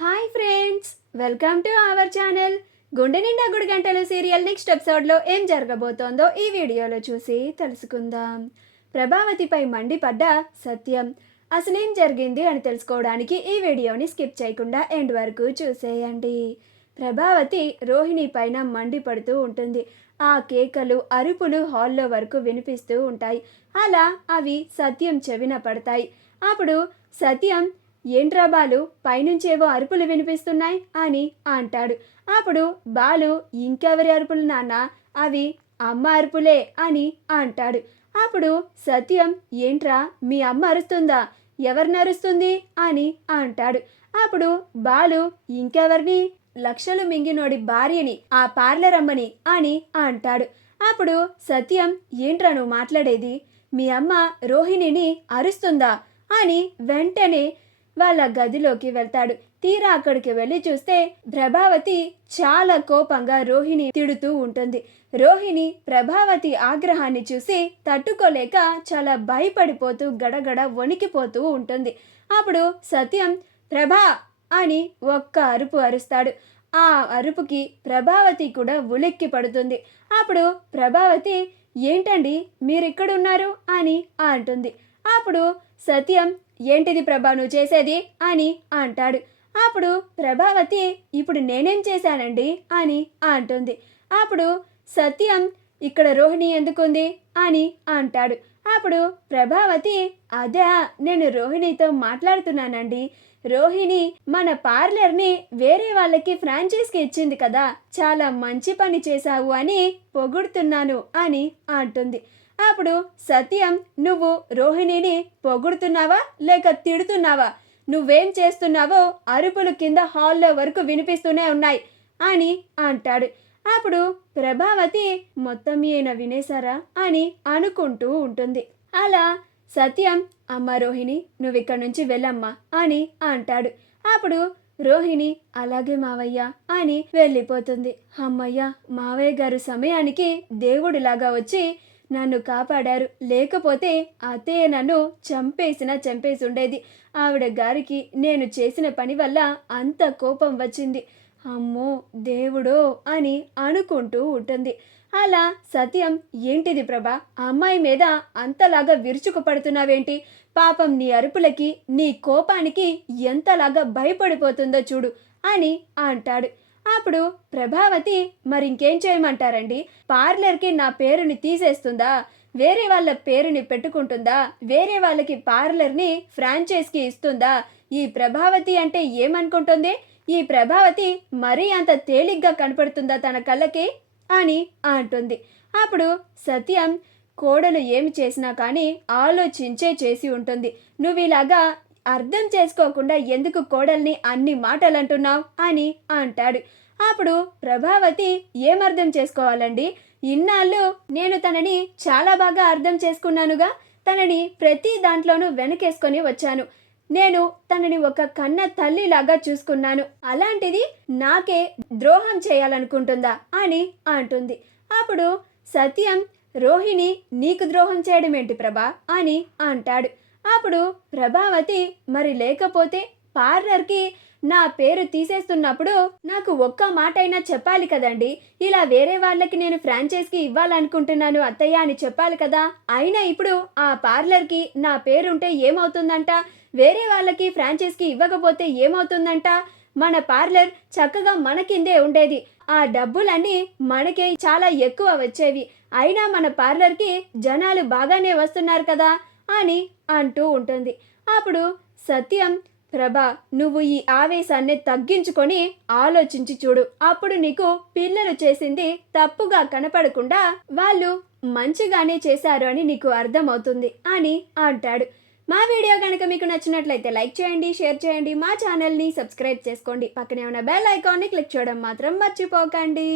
Hi friends, welcome to our channel. గుండె నిండా గుడి గంటలు సీరియల్ నెక్స్ట్ ఎపిసోడ్లో ఏం జరగబోతోందో ఈ వీడియోలో చూసి తెలుసుకుందాం. ప్రభావతిపై మండిపడ్డ సత్యం అసలేం జరిగింది అని తెలుసుకోవడానికి ఈ వీడియోని స్కిప్ చేయకుండా ఎండ్ వరకు చూసేయండి. ప్రభావతి రోహిణి పైన మండిపడుతూ ఉంటుంది. ఆ కేకలు అరుపులు హాల్లో వరకు వినిపిస్తూ ఉంటాయి. అలా అవి సత్యం చెవిన పడతాయి. అప్పుడు సత్యం, ఏంట్రా బాలు, పైనుంచేవో అరుపులు వినిపిస్తున్నాయి అని అంటాడు. అప్పుడు బాలు, ఇంకెవరి అరుపులు నాన్న, అవి అమ్మ అరుపులే అని అంటాడు. అప్పుడు సత్యం, ఏంట్రా మీ అమ్మ అరుస్తుందా, ఎవరిని అరుస్తుంది అని అంటాడు. అప్పుడు బాలు, ఇంకెవరిని, లక్షలు మింగినోడి భార్యని, ఆ పార్లర్ అమ్మని అని అంటాడు. అప్పుడు సత్యం, ఏంట్రా నువ్వు మాట్లాడేది, మీ అమ్మ రోహిణిని అరుస్తుందా అని వెంటనే వాళ్ళ గదిలోకి వెళ్తాడు. తీరా అక్కడికి వెళ్ళి చూస్తే ప్రభావతి చాలా కోపంగా రోహిణి తిడుతూ ఉంటుంది. రోహిణి ప్రభావతి ఆగ్రహాన్ని చూసి తట్టుకోలేక చాలా భయపడిపోతూ గడగడ వణికిపోతూ ఉంటుంది. అప్పుడు సత్యం, ప్రభా అని ఒక్క అరుపు అరుస్తాడు. ఆ అరుపుకి ప్రభావతి కూడా ఉలిక్కి పడుతుంది. అప్పుడు ప్రభావతి, ఏంటండి మీరిక్కడున్నారు అని అంటుంది. అప్పుడు సత్యం, ఏంటిది ప్రభా నువ్వు చేసేది అని అంటాడు. అప్పుడు ప్రభావతి, ఇప్పుడు నేనేం చేశానండి అని అంటుంది. అప్పుడు సత్యం, ఇక్కడ రోహిణి ఎందుకుంది అని అంటాడు. అప్పుడు ప్రభావతి, అదే నేను రోహిణితో మాట్లాడుతున్నానండి. రోహిణి మన పార్లర్ని వేరే వాళ్ళకి ఫ్రాంచైజ్కి ఇచ్చింది కదా, చాలా మంచి పని చేశావు అని పొగుడుతున్నాను అని అంటుంది. అప్పుడు సత్యం, నువ్వు రోహిణిని పొగుడుతున్నావా లేక తిడుతున్నావా, నువ్వేం చేస్తున్నావో అరుపులు కింద హాల్లో వరకు వినిపిస్తూనే ఉన్నాయి అని అంటాడు. అప్పుడు ప్రభావతి, మొత్తం ఈయన వినేశారా అని అనుకుంటూ ఉంటుంది. అలా సత్యం, అమ్మ రోహిణి నువ్వు ఇక్కడి నుంచి వెళ్ళమ్మా అని అంటాడు. అప్పుడు రోహిణి, అలాగే మావయ్య అని వెళ్ళిపోతుంది. అమ్మయ్య, మావయ్య గారు సమయానికి దేవుడిలాగా వచ్చి నన్ను కాపాడారు, లేకపోతే అత్తయ్య నన్ను చంపేసి ఉండేది. ఆవిడ గారికి నేను చేసిన పని వల్ల అంత కోపం వచ్చింది. అమ్మో దేవుడో అని అనుకుంటూ ఉంటుంది. అలా సత్యం, ఏంటిది ప్రభా, అమ్మాయి మీద అంతలాగా విరుచుకుపడుతున్నావేంటి, పాపం నీ అరుపులకి నీ కోపానికి ఎంతలాగా భయపడిపోతుందో చూడు అని అంటాడు. అప్పుడు ప్రభావతి, మరింకేం చేయమంటారండి, పార్లర్కి నా పేరుని తీసేస్తుందా, వేరే వాళ్ళ పేరుని పెట్టుకుంటుందా, వేరే వాళ్ళకి పార్లర్ని ఫ్రాంచైజ్కి ఇస్తుందా, ఈ ప్రభావతి అంటే ఏమనుకుంటుంది, ఈ ప్రభావతి మరీ అంత తేలిగ్గా కనపడుతుందా తన కళ్ళకి అని అంటుంది. అప్పుడు సత్యం, కోడలు ఏమి చేసినా కానీ ఆలోచించే చేసి ఉంటుంది, నువ్వు ఇలాగా అర్థం చేసుకోకుండా ఎందుకు కోడల్ని అన్ని మాటలు అంటున్నావు అని అంటాడు. అప్పుడు ప్రభావతి, ఏమర్థం చేసుకోవాలండి, ఇన్నాళ్ళు నేను తనని చాలా బాగా అర్థం చేసుకున్నానుగా, తనని ప్రతి దాంట్లోనూ వెనకేసుకొని వచ్చాను, నేను తనని ఒక కన్న తల్లిలాగా చూసుకున్నాను, అలాంటిది నాకే ద్రోహం చేయాలనుకుంటుందా అని అంటుంది. అప్పుడు సత్యం, రోహిణి నీకు ద్రోహం చేయడం ఏంటి ప్రభా అని అంటాడు. అప్పుడు ప్రభావతి, మరి లేకపోతే పార్లర్కి నా పేరు తీసేస్తున్నప్పుడు నాకు ఒక్క మాట అయినా చెప్పాలి కదండి, ఇలా వేరే వాళ్ళకి నేను ఫ్రాంచైజ్కి ఇవ్వాలనుకుంటున్నాను అత్తయ్య అని చెప్పాలి కదా, అయినా ఇప్పుడు ఆ పార్లర్కి నా పేరుంటే ఏమవుతుందంట, వేరే వాళ్ళకి ఫ్రాంచైజ్కి ఇవ్వకపోతే ఏమవుతుందంట, మన పార్లర్ చక్కగా మన కిందే ఉండేది, ఆ డబ్బులన్నీ మనకే చాలా ఎక్కువ వచ్చేవి, అయినా మన పార్లర్కి జనాలు బాగానే వస్తున్నారు కదా అని అంటూ ఉంటుంది. అప్పుడు సత్యం, ప్రభా నువ్వు ఈ ఆవేశాన్ని తగ్గించుకొని ఆలోచించి చూడు, అప్పుడు నీకు పిల్లలు చేసింది తప్పుగా కనపడకుండా వాళ్ళు మంచిగానే చేశారు అని నీకు అర్థమవుతుంది అని అంటాడు. మా వీడియో కనుక మీకు నచ్చినట్లయితే లైక్ చేయండి, షేర్ చేయండి, మా ఛానల్ని సబ్స్క్రైబ్ చేసుకోండి, పక్కనే ఉన్న బెల్ ఐకాన్ని క్లిక్ చేయడం మాత్రం మర్చిపోకండి.